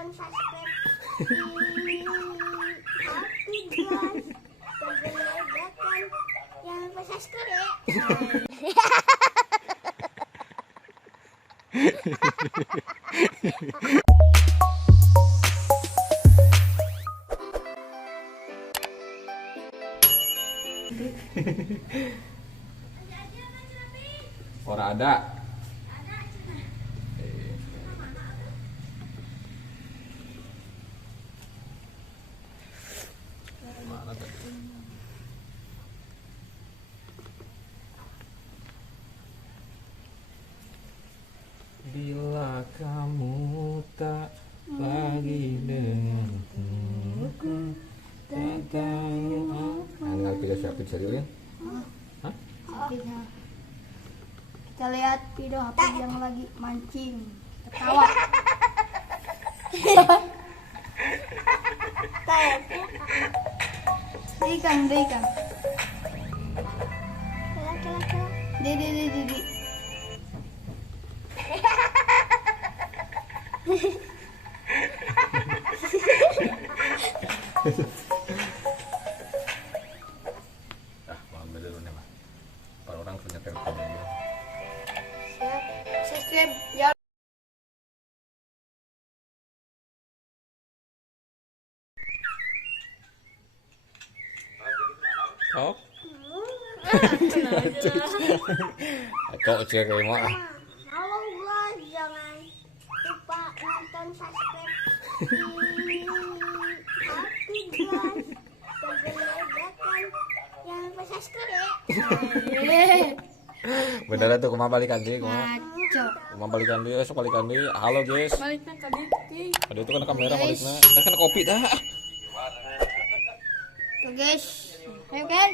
nonton subscribe di Happy Glass Pergerakan. Jangan lupa subscribe ya. Orang ada. Mana tadi? Bila kamu tak lagi denganku, tak tahu apa. Nah, kita siapin serius. Hah? Kita lihat video apa yang lagi mancing ketawa. Ikan. Di. Mau ambil dulu nih, Mas. Para orang punya telepon dulu. Siap. Subscribe ya. Oh. Kok cek kayak mau? Halo guys, jangan lupa nonton subscribe di Happy Glass Pergerakan. Jangan lupa subscribe ya. Beneran tuh, kumaha balikan sih, kumaha? Ngaco. Kumaha balikan dia, esok balikan dia. Halo guys. Baliknya tadi. Aduh itu kan kamera baliknya. Kan kopi dah. Tuh guys. Ayo kan.